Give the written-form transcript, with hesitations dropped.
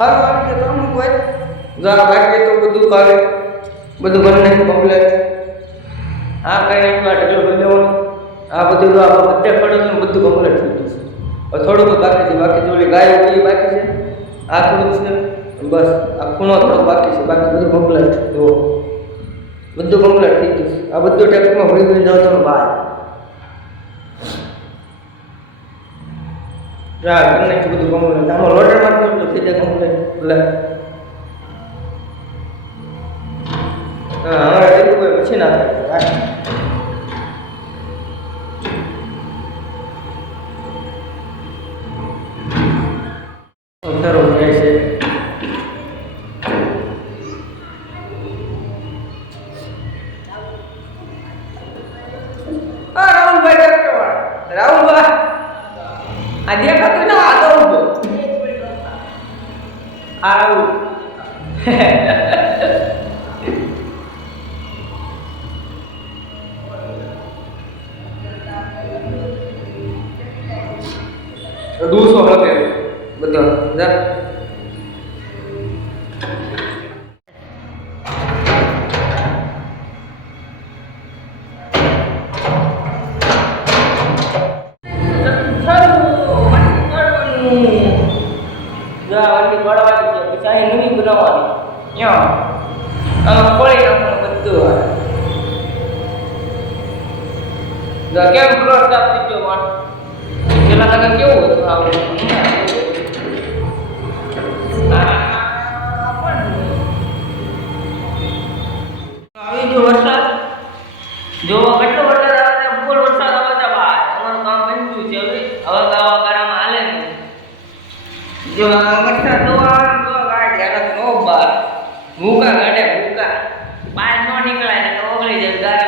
હારું આવી કે તમને કોઈ જા બાકી તો બધું કાલે બધું બંને કમ્પ્લેટ આ કઈ નહીં ઢગલો કરી દેવાનો આ બધું તો આ બધે પડ્યું બધું કમ્પ્લેટ થઈ ગયું છે થોડુંક બાકી છે બાકી જો ગાય ઉડી બાકી છે આ થોડુંક છે બસ આ ખૂણો થોડોક બાકી છે બાકી બધું કમ્પ્લેટ જો બધું કમ્પ્લેટ થઈ ગયું છે આ બધું ટેક્સમાં ભરી ભરી જાવ તમે બહાર જા કરીને બધું કમ્પ્લેટ આમાં લોડરમાં તો થઈ જાય કમ્પ્લેટ એટલે હા હવે એટલું કોઈ પછી ના થાય ઉતારો જાય છે રાહુલભાઈ ડોક્ટર રાહુલભાઈ આ દેખાતું ના આ તો ઉભો આવું દૂસો હળકે બધો જા નવી બનાવવાની આમાં ખોલી નાખવાનું બધું કેમ પ્લોટ સાફ થઈ ગયો પણ પેલા તને કેવું હતું આવી ગયો વરસાદ જો કેટલો વરસાદ આવે છે ફૂલ વરસાદ આવે છે ભાઈ અમારું કામ બની ગયું છે હવે આવા ગાડામાં હાલે ને જો વરસાદ તો આવે તો ગાડી નો બાર ભૂકા ગાડે ભૂકા બહાર ન નીકળાય ને ઓગળી જાય